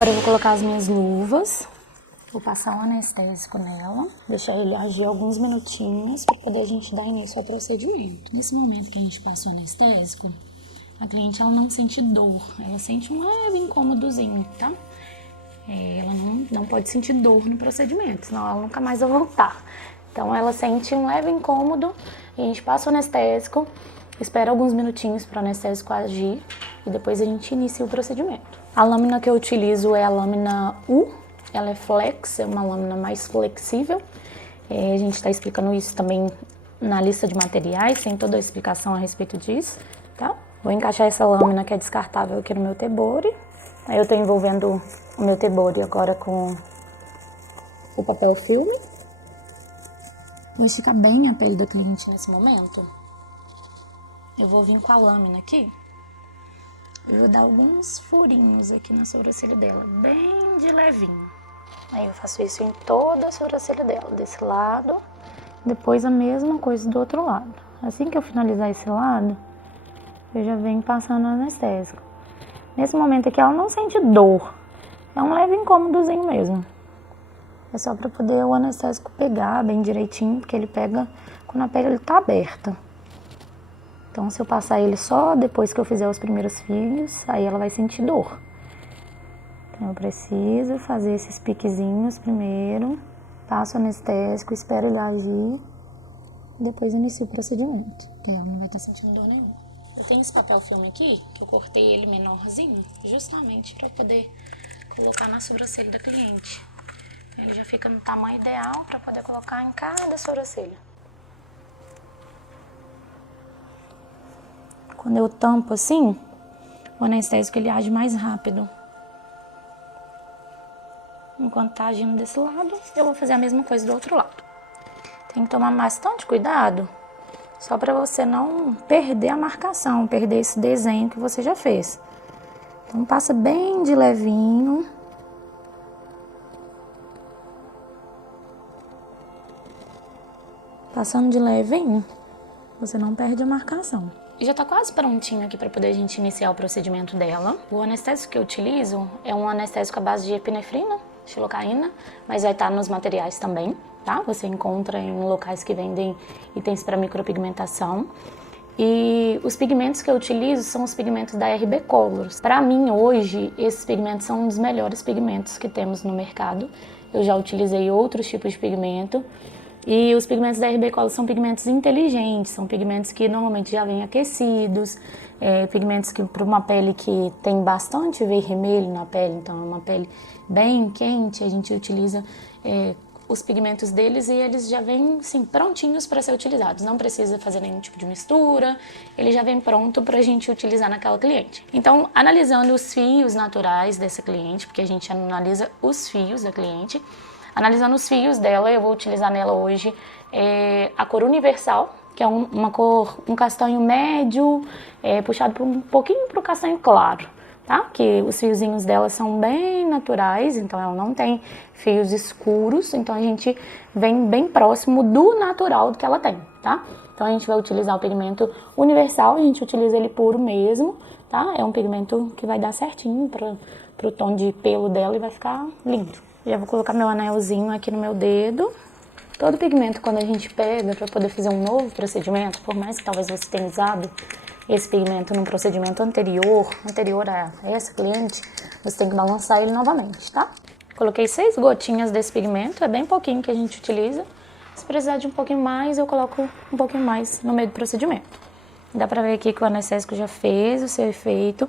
Agora eu vou colocar as minhas luvas, vou passar um anestésico nela, deixar ele agir alguns minutinhos para poder a gente dar início ao procedimento. Nesse momento que a gente passa o anestésico, a cliente ela não sente dor, ela sente um leve incômodozinho, tá? Ela não pode sentir dor no procedimento, senão ela nunca mais vai voltar. Então ela sente um leve incômodo, e a gente passa o anestésico, espera alguns minutinhos para o anestésico agir e depois a gente inicia o procedimento. A lâmina que eu utilizo é a lâmina U, ela é flex, é uma lâmina mais flexível. A gente está explicando isso também na lista de materiais, tem toda a explicação a respeito disso, tá? Vou encaixar essa lâmina que é descartável aqui no meu tebori. Aí eu estou envolvendo o meu tebori agora com o papel filme. Vou esticar bem a pele da cliente nesse momento. Eu vou vir com a lâmina aqui e vou dar alguns furinhos aqui na sobrancelha dela, bem de levinho. Aí eu faço isso em toda a sobrancelha dela, desse lado, depois a mesma coisa do outro lado. Assim que eu finalizar esse lado, eu já venho passando o anestésico. Nesse momento aqui ela não sente dor, é um leve incômodozinho mesmo. É só para poder o anestésico pegar bem direitinho, porque ele pega quando a pele está aberta. Então se eu passar ele só depois que eu fizer os primeiros fios, aí ela vai sentir dor. Então eu preciso fazer esses piquezinhos primeiro, passo o anestésico, espero ele agir, depois inicio o procedimento, que aí ela não vai estar sentindo dor nenhuma. Eu tenho esse papel filme aqui, que eu cortei ele menorzinho, justamente para poder colocar na sobrancelha da cliente. Então ele já fica no tamanho ideal para poder colocar em cada sobrancelha. Quando eu tampo assim, o anestésico ele age mais rápido. Enquanto tá agindo desse lado, eu vou fazer a mesma coisa do outro lado. Tem que tomar bastante cuidado, só para você não perder a marcação, perder esse desenho que você já fez. Então passa bem de levinho. Passando de levinho, você não perde a marcação. Já tá quase prontinho aqui para poder a gente iniciar o procedimento dela. O anestésico que eu utilizo é um anestésico à base de epinefrina, xilocaína, mas vai estar nos materiais também, tá? Você encontra em locais que vendem itens para micropigmentação. E os pigmentos que eu utilizo são os pigmentos da RB Colors. Para mim, hoje, esses pigmentos são um dos melhores pigmentos que temos no mercado. Eu já utilizei outros tipos de pigmento. E os pigmentos da RB Colors são pigmentos inteligentes, são pigmentos que normalmente já vêm aquecidos, pigmentos que para uma pele que tem bastante vermelho na pele, então é uma pele bem quente, a gente utiliza os pigmentos deles e eles já vêm assim, prontinhos para ser utilizados, não precisa fazer nenhum tipo de mistura, ele já vem pronto para a gente utilizar naquela cliente. Então, analisando os fios naturais dessa cliente, porque a gente analisa os fios da cliente, analisando os fios dela, eu vou utilizar nela hoje a cor universal, que é uma cor, um castanho médio, puxado um pouquinho para o castanho claro, tá? Que os fiozinhos dela são bem naturais, então ela não tem fios escuros, então a gente vem bem próximo do natural do que ela tem, tá? Então a gente vai utilizar o pigmento universal, a gente utiliza ele puro mesmo, tá? É um pigmento que vai dar certinho para o tom de pelo dela e vai ficar lindo. Já vou colocar meu anelzinho aqui no meu dedo. Todo pigmento, quando a gente pega para poder fazer um novo procedimento, por mais que talvez você tenha usado esse pigmento num procedimento anterior a essa cliente, você tem que balançar ele novamente, tá? Coloquei 6 gotinhas desse pigmento, é bem pouquinho que a gente utiliza. Se precisar de um pouquinho mais, eu coloco um pouquinho mais no meio do procedimento. Dá pra ver aqui que o anestésico já fez o seu efeito.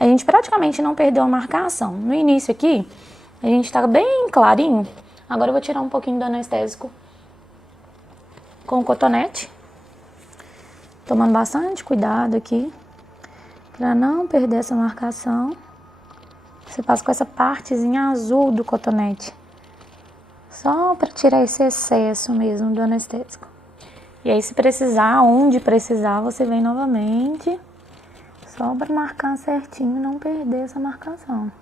A gente praticamente não perdeu a marcação. No início aqui, a gente tá bem clarinho. Agora eu vou tirar um pouquinho do anestésico com o cotonete. Tomando bastante cuidado aqui, para não perder essa marcação. Você passa com essa partezinha azul do cotonete, só para tirar esse excesso mesmo do anestésico. E aí se precisar, onde precisar, você vem novamente, só para marcar certinho e não perder essa marcação.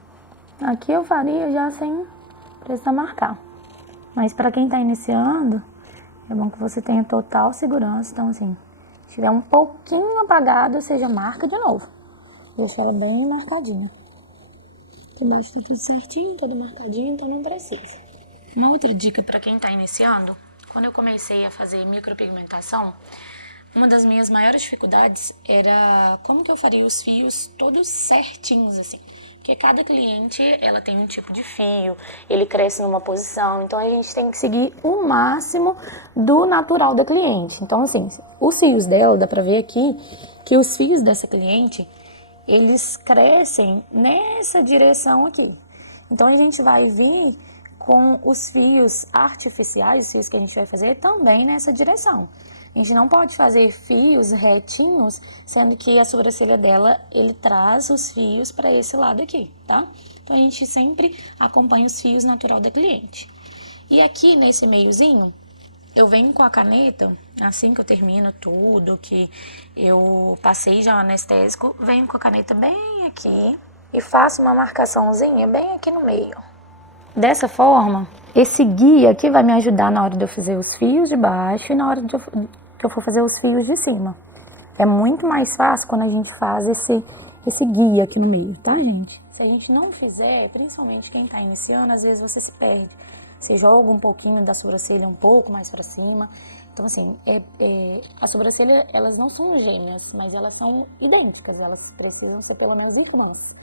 Aqui eu faria já sem precisar marcar. Mas para quem está iniciando, é bom que você tenha total segurança. Então assim, se tiver um pouquinho apagado, você já marca de novo. Deixa ela bem marcadinha. Aqui embaixo tá tudo certinho, todo marcadinho, então não precisa. Uma outra dica para quem tá iniciando, quando eu comecei a fazer micropigmentação, uma das minhas maiores dificuldades era como que eu faria os fios todos certinhos assim. Porque cada cliente, ela tem um tipo de fio, ele cresce numa posição, então a gente tem que seguir o máximo do natural da cliente. Então assim, os fios dela, dá pra ver aqui, que os fios dessa cliente, eles crescem nessa direção aqui. Então a gente vai vir com os fios artificiais, os fios que a gente vai fazer também nessa direção. A gente não pode fazer fios retinhos, sendo que a sobrancelha dela, ele traz os fios para esse lado aqui, tá? Então a gente sempre acompanha os fios natural da cliente. E aqui nesse meiozinho, eu venho com a caneta, assim que eu termino tudo, que eu passei já o anestésico, venho com a caneta bem aqui e faço uma marcaçãozinha bem aqui no meio. Dessa forma, esse guia aqui vai me ajudar na hora de eu fazer os fios de baixo e na hora que eu for fazer os fios de cima. É muito mais fácil quando a gente faz esse guia aqui no meio, tá, gente? Se a gente não fizer, principalmente quem tá iniciando, às vezes você se perde. Você joga um pouquinho da sobrancelha um pouco mais pra cima. Então, assim, a sobrancelha, elas não são gêmeas, mas elas são idênticas. Elas precisam ser pelo menos irmãs.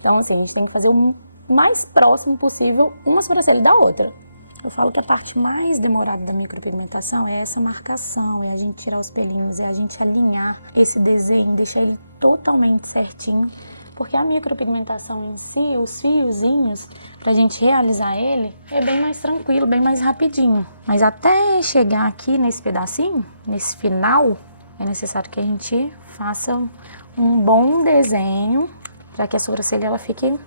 Então, assim, a gente tem que fazer o mais próximo possível uma sobrancelha da outra. Eu falo que a parte mais demorada da micropigmentação é essa marcação, é a gente tirar os pelinhos, é a gente alinhar esse desenho, deixar ele totalmente certinho, porque a micropigmentação em si, os fiozinhos, pra gente realizar ele, é bem mais tranquilo, bem mais rapidinho. Mas até chegar aqui nesse pedacinho, nesse final, é necessário que a gente faça um bom desenho, para que a sobrancelha ela fique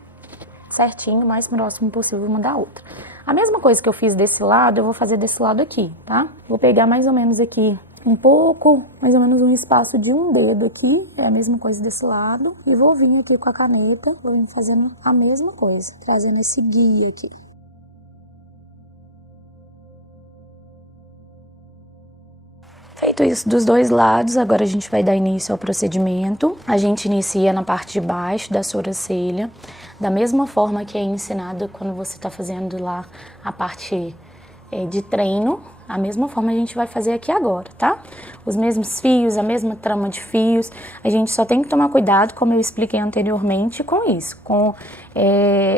certinho, o mais próximo possível uma da outra. A mesma coisa que eu fiz desse lado, eu vou fazer desse lado aqui, tá? Vou pegar mais ou menos aqui um pouco, mais ou menos um espaço de um dedo aqui, é a mesma coisa desse lado, e vou vir aqui com a caneta, vou vir fazendo a mesma coisa, trazendo esse guia aqui. Feito isso dos dois lados, agora a gente vai dar início ao procedimento. A gente inicia na parte de baixo da sobrancelha, da mesma forma que é ensinado quando você está fazendo lá a parte de treino, a mesma forma a gente vai fazer aqui agora, tá? Os mesmos fios, a mesma trama de fios, a gente só tem que tomar cuidado, como eu expliquei anteriormente, com isso, com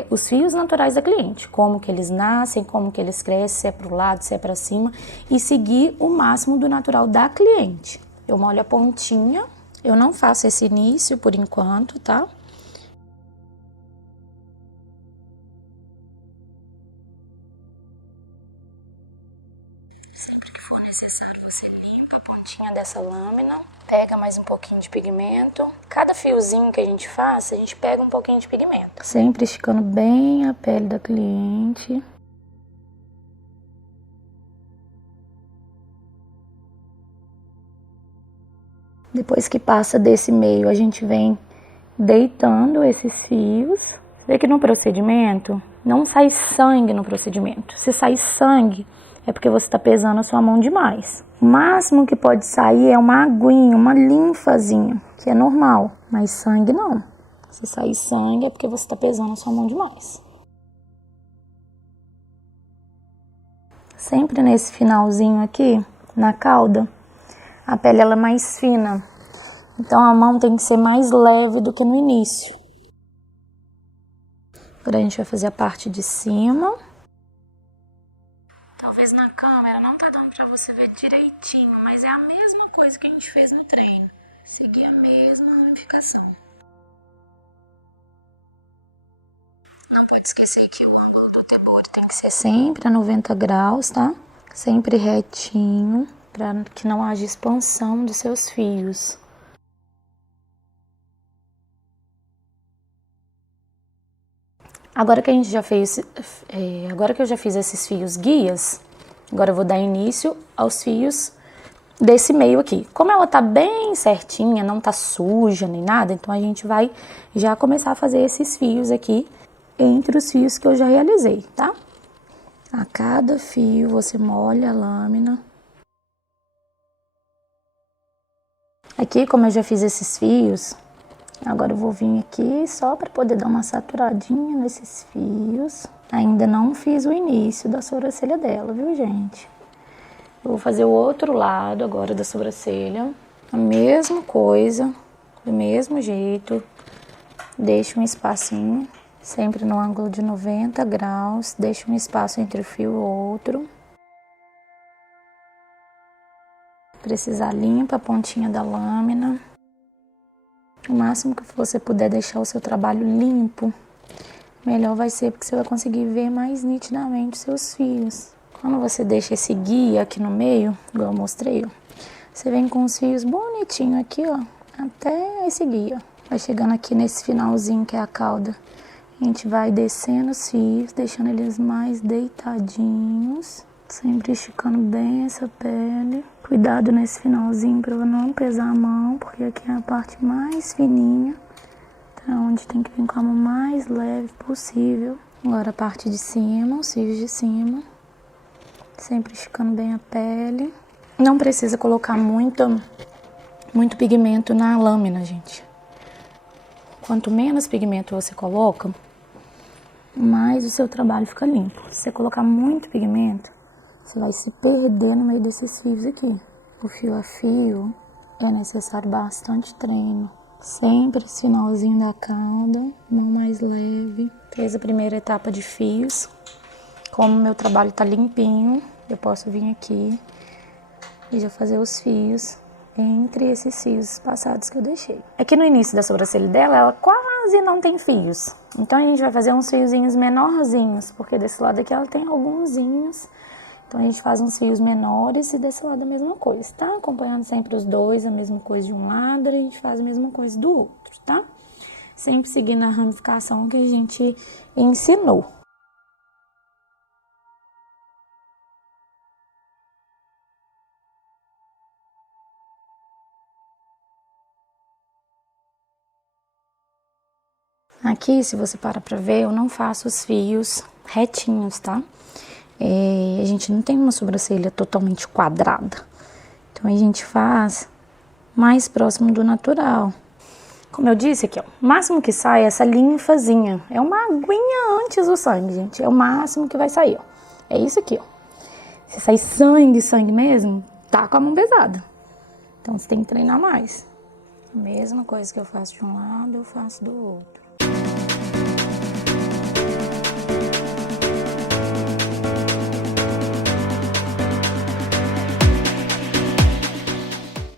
os fios naturais da cliente, como que eles nascem, como que eles crescem, se é para o lado, se é para cima, e seguir o máximo do natural da cliente. Eu molho a pontinha, eu não faço esse início por enquanto, tá? Sempre que for necessário, você limpa a pontinha dessa lâmina, pega mais um pouquinho de pigmento. Cada fiozinho que a gente faz, a gente pega um pouquinho de pigmento. Sempre esticando bem a pele da cliente. Depois que passa desse meio, a gente vem deitando esses fios. Você vê que no procedimento, não sai sangue no procedimento. Se sair sangue, é porque você está pesando a sua mão demais. O máximo que pode sair é uma aguinha, uma linfazinha, que é normal, mas sangue não. Se sair sangue é porque você está pesando a sua mão demais. Sempre nesse finalzinho aqui, na cauda, a pele ela é mais fina. Então a mão tem que ser mais leve do que no início. Agora a gente vai fazer a parte de cima. Talvez na câmera não tá dando pra você ver direitinho, mas é a mesma coisa que a gente fez no treino. Seguir a mesma ramificação. Não pode esquecer que o ângulo do tebore tem que ser sempre a 90 graus, tá? Sempre retinho, para que não haja expansão dos seus fios. Agora que a gente já fez, agora que eu já fiz esses fios guias, agora eu vou dar início aos fios desse meio aqui. Como ela tá bem certinha, não tá suja nem nada, então a gente vai já começar a fazer esses fios aqui entre os fios que eu já realizei, tá? A cada fio você molha a lâmina. Aqui, como eu já fiz esses fios, Agora eu vou vir aqui só para poder dar uma saturadinha nesses fios. Ainda não fiz o início da sobrancelha dela, viu, gente? Eu vou fazer o outro lado agora da sobrancelha. A mesma coisa, do mesmo jeito. Deixo um espacinho, sempre no ângulo de 90 graus. Deixo um espaço entre o fio e o outro. Precisar, limpa a pontinha da lâmina. O máximo que você puder deixar o seu trabalho limpo, melhor vai ser, porque você vai conseguir ver mais nitidamente os seus fios. Quando você deixa esse guia aqui no meio, igual eu mostrei, ó, você vem com os fios bonitinho aqui, ó, até esse guia. Vai chegando aqui nesse finalzinho que é a cauda. A gente vai descendo os fios, deixando eles mais deitadinhos. Sempre esticando bem essa pele. Cuidado nesse finalzinho para não pesar a mão, porque aqui é a parte mais fininha. Então, onde tem que vir com a mão mais leve possível. Agora a parte de cima, os fios de cima. Sempre esticando bem a pele. Não precisa colocar muito pigmento na lâmina, gente. Quanto menos pigmento você coloca, mais o seu trabalho fica limpo. Se você colocar muito pigmento, você vai se perder no meio desses fios aqui. O fio a fio é necessário bastante treino. Sempre esse finalzinho da cauda, mão mais leve. Fiz a primeira etapa de fios. Como meu trabalho tá limpinho, eu posso vir aqui e já fazer os fios entre esses fios passados que eu deixei. Aqui no início da sobrancelha dela, ela quase não tem fios. Então a gente vai fazer uns fiozinhos menorzinhos, porque desse lado aqui ela tem algunzinhos. Então a gente faz uns fios menores e desse lado a mesma coisa, tá? Acompanhando sempre os dois, a mesma coisa de um lado, a gente faz a mesma coisa do outro, tá? Sempre seguindo a ramificação que a gente ensinou. Aqui, se você parar pra ver, eu não faço os fios retinhos, tá? A gente não tem uma sobrancelha totalmente quadrada. Então, a gente faz mais próximo do natural. Como eu disse aqui, ó, o máximo que sai é essa linfazinha. É uma aguinha antes do sangue, gente. É o máximo que vai sair, ó. É isso aqui, ó. Se sair sangue mesmo, tá com a mão pesada. Então, você tem que treinar mais. A mesma coisa que eu faço de um lado, eu faço do outro.